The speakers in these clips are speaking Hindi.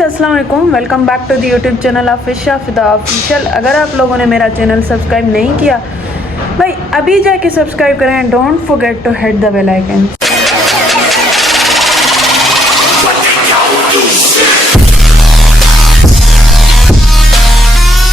गाइज अस्सलाम वालेकुम, welcome back to the YouTube channel Afisha Fida official. अगर आप लोगों ने मेरा चैनल सब्सक्राइब नहीं किया भाई अभी जाके सब्सक्राइब करें। Don't forget to hit the bell icon.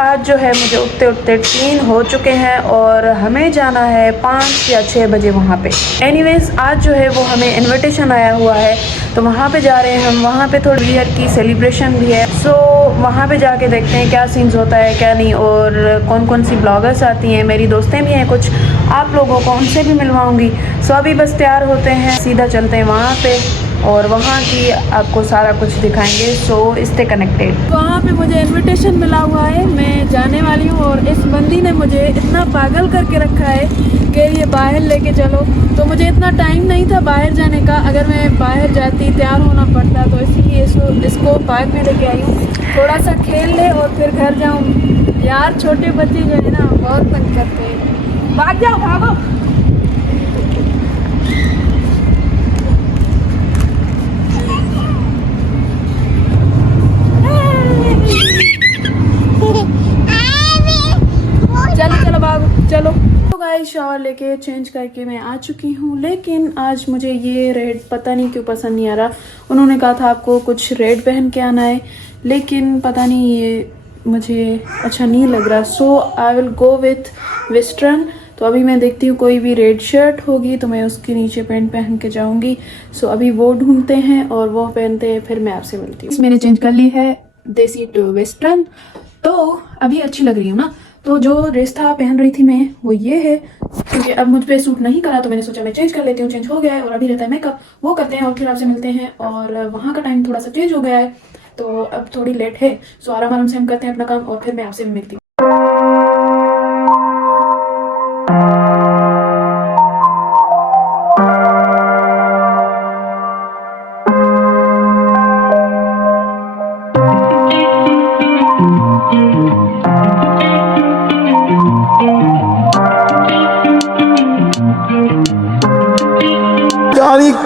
आज जो है मुझे उठते उठते 3 हो चुके हैं और हमें जाना है 5 या 6 बजे वहाँ पे। एनीवेज आज जो है वो हमें इनविटेशन आया हुआ है तो वहाँ पे जा रहे हैं हम। वहाँ पे थोड़ी ईयर की सेलिब्रेशन भी है, सो वहाँ पे जाके देखते हैं क्या सीन्स होता है क्या नहीं, और कौन कौन सी ब्लॉगर्स आती हैं। मेरी दोस्तें भी हैं कुछ, आप लोगों को उनसे भी मिलवाऊँगी। सो अभी बस तैयार होते हैं, सीधा चलते हैं वहाँ पे और वहाँ की आपको सारा कुछ दिखाएंगे। So stay connected. वहाँ पे मुझे इनविटेशन मिला हुआ है, मैं जाने वाली हूँ और इस बंदी ने मुझे इतना पागल करके रखा है कि ये बाहर लेके चलो। तो मुझे इतना टाइम नहीं था बाहर जाने का, अगर मैं बाहर जाती तैयार होना पड़ता, तो इसीलिए इसको पार्क में लेके आई हूँ। थोड़ा सा खेल ले और फिर घर जाऊँ। यार छोटे बच्चे जो है ना बहुत तंग करते हैं। भाग जाओ भागो। चलो भागो चलो। तो गाइस शावर लेके चेंज करके मैं आ चुकी हूँ, लेकिन आज मुझे ये रेड पता नहीं क्यों पसंद नहीं आ रहा। उन्होंने कहा था आपको कुछ रेड पहन के आना है, लेकिन पता नहीं ये मुझे अच्छा नहीं लग रहा। So I will go with western. तो अभी मैं देखती हूँ कोई भी रेड शर्ट होगी तो मैं उसके नीचे पैंट पहन के जाऊँगी। सो अभी वो ढूंढते हैं और वो पहनते हैं, फिर मैं आपसे मिलती हूँ। मैंने चेंज कर ली है देसी टू वेस्टर्न, तो अभी अच्छी लग रही हूँ ना। तो जो ड्रेस था पहन रही थी मैं वो ये है, क्योंकि अब मुझ पे सूट नहीं करा तो मैंने सोचा मैं चेंज कर लेती हूँ। चेंज हो गया है और अभी रहता है मेकअप, वो करते हैं और फिर आपसे मिलते हैं। और वहाँ का टाइम थोड़ा सा चेंज हो गया है तो अब थोड़ी लेट है। सो आराम आराम से हम करते हैं अपना काम और फिर मैं आपसे मिलती हूँ।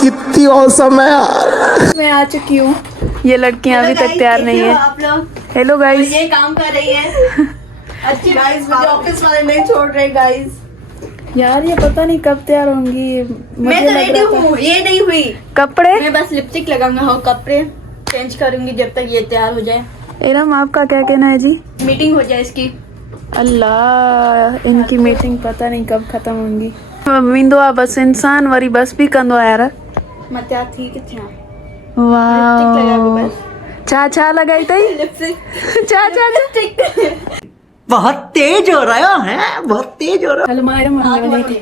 कितनी औसम है यार। मैं आ चुकी हूँ, ये लड़कियां अभी तक तैयार नहीं है। आप लोग हेलो गाइस, ये काम कर रही है। अच्छी गाइस, मुझे ऑफिस वाले नहीं छोड़ रहे गाइस। यार ये पता नहीं कब तैयार होंगी। मैं तो रेडी हूँ, ये नहीं हुई। कपड़े मैं बस लिपस्टिक लगाऊंगा, हाँ कपड़े चेंज करूंगी जब तक ये तैयार हो जाए। इरम आपका क्या कहना है जी? मीटिंग हो जाए इसकी। अल्लाह इनकी मीटिंग पता नहीं कब खत्म होंगी। विंदो बस इंसान वरी बस भी कंदो यार। मत यार ठीक है। वाह छा लगाई तई लिपस्टिक छा लिपस्टिक बहुत तेज हो रहा है, बहुत तेज हो रहा हेलो माँ इरम आने वाली थी।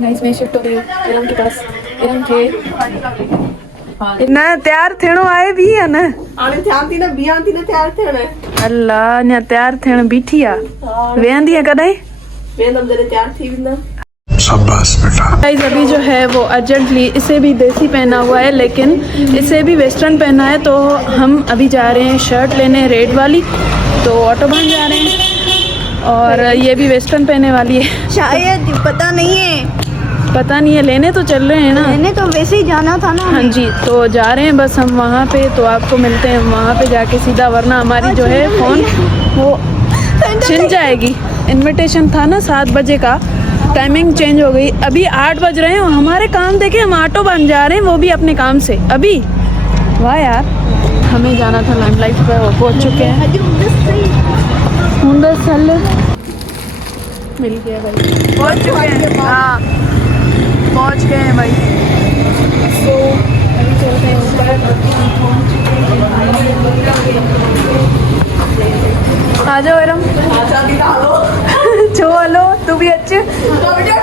गाइस मैं शिफ्ट हो गई इरम के पास। इरम थे ना तैयार थियणो आहे भी है ना। आने ध्यान थी ना बियान थी ना तैयार थे ना। अल्लाह अञा तैयार थियण बीठी आ। वेंदी है कॾहिं? वेंदम जरे तैयार थी विंदम। शाबाश बेटा। गाइस अभी जो है वो अर्जेंटली, इसे भी देसी पहना हुआ है लेकिन इसे भी वेस्टर्न पहना है। तो हम अभी जा रहे हैं शर्ट लेने रेड वाली, तो ऑटोबान जा रहे हैं। और ये भी वेस्टर्न पहने वाली है शायद, पता नहीं है। पता नहीं है, लेने तो चल रहे हैं ना। मैंने तो वैसे ही जाना था ना। हाँ जी, तो जा रहे हैं बस हम वहाँ पे। तो आपको मिलते हैं वहाँ पे जाके सीधा, वरना हमारी जो है फ़ोन वो छिन जाएगी। इनविटेशन था ना 7 बजे का, टाइमिंग चेंज हो गई। अभी 8 बज रहे हैं और हमारे काम देखे हम ऑटो बन जा रहे हैं, वो भी अपने काम से अभी। वाह यार, हमें जाना था लाइमलाइट पर और पहुँच चुके हैं। मिल गया भाई, पहुँच चुके हैं। हाँ पहुँच गए हैं भाई। तो अभी चलते हैं ऊपर। आ जाओ इरम। छो हलो तू भी अच्छे। अंदर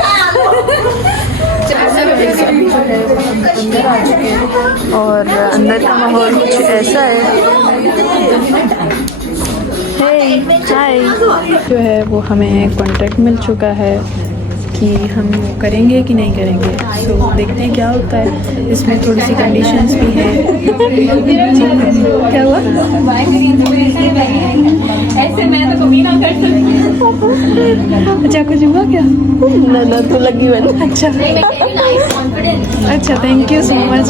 आ चुके हैं और अंदर का माहौल कुछ ऐसा है। हाय जो है वो हमें कॉन्ट्रैक्ट मिल चुका है कि हम वो करेंगे कि नहीं करेंगे। तो देखते हैं क्या होता है। इसमें थोड़ी सी कंडीशंस भी हैं। क्या हुआ? ऐसे मैं तो कभी ना कर सकती। अच्छा कुछ हुआ क्या? ना तू लगी मैंने। अच्छा थैंक यू सो मच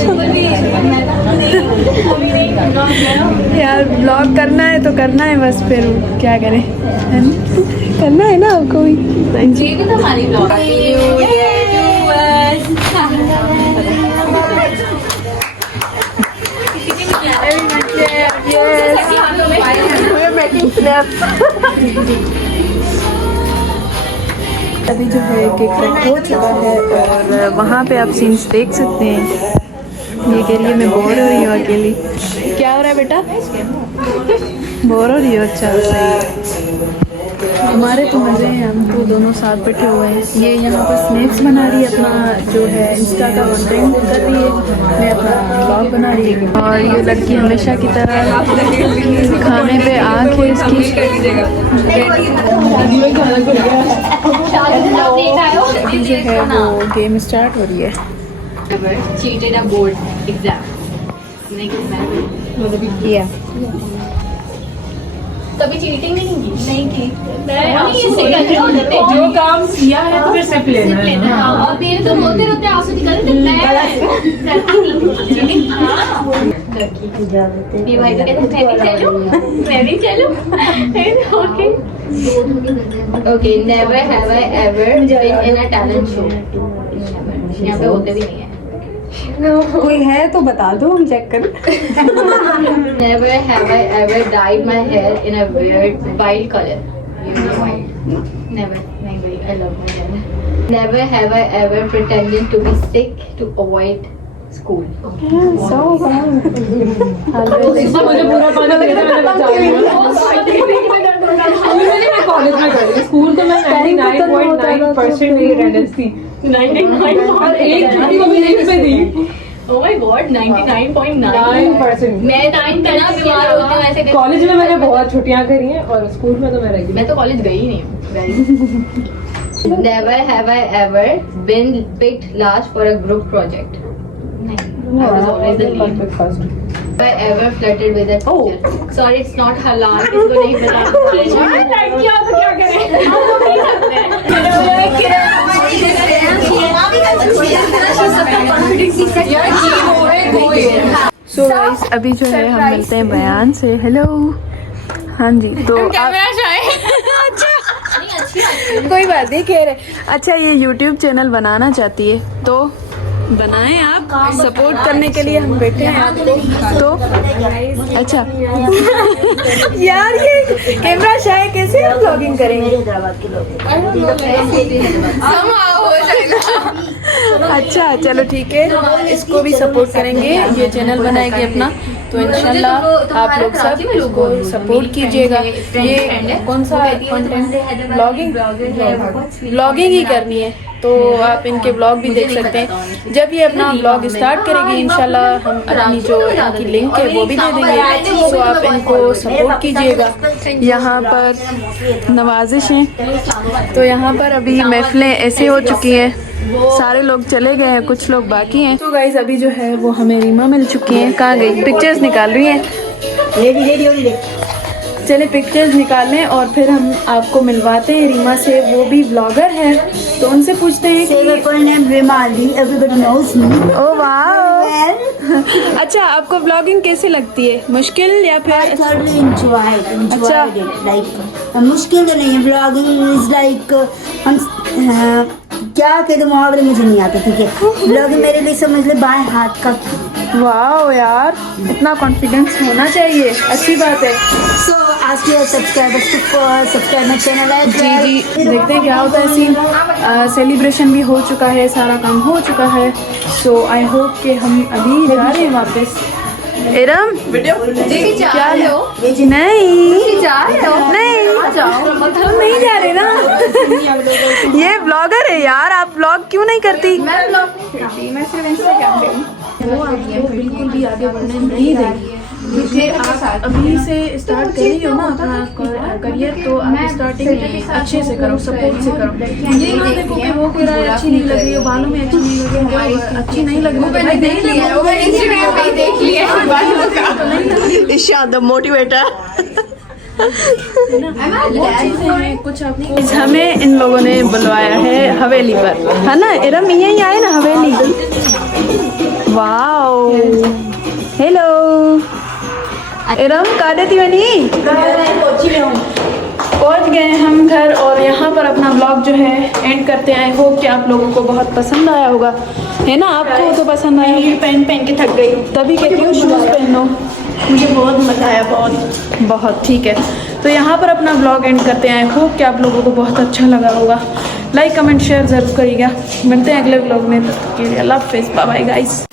यार। ब्लॉग करना है तो करना है बस, फिर क्या करें, है ना? करना है ना आपको भी। ये भी तो हमारी ब्लॉग अभी जो है केक कट हो चुका है और वहाँ पे आप सीन्स देख सकते हैं। ये के लिए मैं बोर हो रही हूँ अकेली। क्या हो रहा है बेटा? बोर हो रही हो? अच्छा सही है। हमारे तो मज़े हैं, हम तो दोनों साथ बैठे हुए हैं। ये यहाँ पर स्नैक्स बना रही है, अपना जो है इंस्टा का कंटेंट कर रही है, मैं अपना ब्लॉग बना रही हूँ। और ये लड़की हमेशा की तरह खाने पे आके इसकी अभी जो है वो गेम स्टार्ट हो रही है। cheated a board exam Yeah. कभी चीटिंग नहीं की मैं आपसे कर रही हूँ जो काम किया है तो फिर सिर्फ लेना है और तेरे तो रोते रोते आंसू निकल थे ये भाई तो कहते मैं भी चलूं okay okay never have I ever been in a talent show यहाँ पे होते भी नहीं है कोई है तो बता दो, हम चेक करें। Never have I ever dyed my hair in a weird wild color. You know wild. Never. नहीं भाई, I love my hair. Never have I ever pretended to be sick to avoid school. मुझे पूरा पानी दे दे, मैंने बचा लिया। कॉलेज में करी स्कूल तो मैं 99.9% मेरी अटेंडेंस थी। 99 और एक छुट्टी को भी एक पे दी। Oh my God, 99.9%. 9%। मैं 9 पे ना बीमार होती हूँ ऐसे। कॉलेज में मैंने बहुत छुट्टियां करी हैं और स्कूल में तो मैं रही। मैं तो कॉलेज गई ही नहीं हूँ। Never have I ever been picked last for a group project. नहीं, I was always the lead. Have I ever flirted with a teacher? Sorry, it's not halal. इसको नहीं पता। क्या तो क्या करें? हम लोग नहीं करते हैं। सो गाइस अभी जो है हम मिलते हैं बयान से। हेलो। हाँ जी, तो कोई बात नहीं कह रहे। अच्छा ये YouTube चैनल बनाना चाहती है तो बनाएं, आप सपोर्ट करने के लिए हम बैठे हैं आपको। तो अच्छा यार ये कैमरा शाय कैसे हम ब्लॉगिंग करेंगे? अच्छा चलो ठीक है, इसको भी सपोर्ट करेंगे, ये चैनल बनाएगी अपना, तो इंशाल्लाह आप लोग सब इसको सपोर्ट कीजिएगा। ये कौन सा कंटेंट? ब्लॉगिंग ही करनी है तो आप इनके ब्लॉग भी देख सकते हैं। जब ये अपना ब्लॉग स्टार्ट करेगी इंशाल्लाह हम अपनी जो इनकी लिंक है वो भी दे देंगे, तो आप इनको सपोर्ट कीजिएगा। यहाँ पर नवाजिश हैं, तो यहाँ पर अभी महफिलें ऐसे हो चुकी हैं, सारे लोग चले गए हैं, कुछ लोग बाकी हैं। तो गाइस अभी जो है वो हमें रीमा मिल चुकी हैं। कहाँ गई? पिक्चर्स निकाल रही हैं। चले पिक्चर्स निकाल लें और फिर हम आपको मिलवाते हैं रीमा से। वो भी ब्लॉगर है तो उनसे पूछते हैं ओह वाह। अच्छा आपको ब्लॉगिंग कैसे लगती है? मुश्किल या फिर अच्छा? मुश्किल तो नहीं है, ब्लॉगिंग इज लाइक हम क्या कहते मुहावरे मुझे नहीं आते, ठीक है। ब्लॉगिंग मेरे लिए समझ ले बाएं हाथ का। वाह यार, इतना कॉन्फिडेंस होना चाहिए, अच्छी बात है। सो आज के सब्सक्राइबर्स को सब्सक्राइब माय चैनल है। जी देखते हैं क्या होता है सीन। सेलिब्रेशन भी हो चुका है, सारा काम हो चुका है, सो आई होप कि हम अभी जा रहे हैं वापस। एरम क्या लो? नहीं नहीं हम नहीं जा रहे ना। ये ब्लॉगर है यार, आप ब्लॉग क्यों नहीं करती? मैं ब्लॉग नहीं करती, मैं सिर्फ इंस्टाग्राम पे हूँ। वो आपको बिल्कुल भी आगे बढ़ने नहीं देगी, क्योंकि आप अभी से स्टार्ट कर रही हो ना अपना करियर, तो आप स्टार्टिंग में अच्छे से करो, सपोर्ट से करो। ये ना देखो कि वो कह रहा है अच्छी नहीं लग रही है, बालों में अच्छी नहीं लग रही है, अच्छी नहीं लग रही है। इशाद द मोटिवेटर। कुछ आपको हमें इन लोगों ने बुलवाया है हवेली पर, है ना इरम? यहीं आए ना हवेली। वाओ, हेलो इरम, कहा देती बनी? पहुंच गए हम घर और यहाँ पर अपना ब्लॉग जो है एंड करते हैं। आई होप कि आप लोगों को बहुत पसंद आया होगा, है ना? आपको तो पसंद आया? पहन के थक गई हूँ, तभी कहती हूँ शूज़ पहनो। मुझे बहुत मजा आया, बहुत। ठीक है, तो यहाँ पर अपना ब्लॉग एंड करते हैं। आई होप कि आप लोगों को बहुत अच्छा लगा होगा। लाइक कमेंट शेयर ज़रूर करिएगा। मिलते हैं अगले ब्लॉग में, तब तक के लिए अल्लाह हाफ़िज़, बाय बाय गाइस।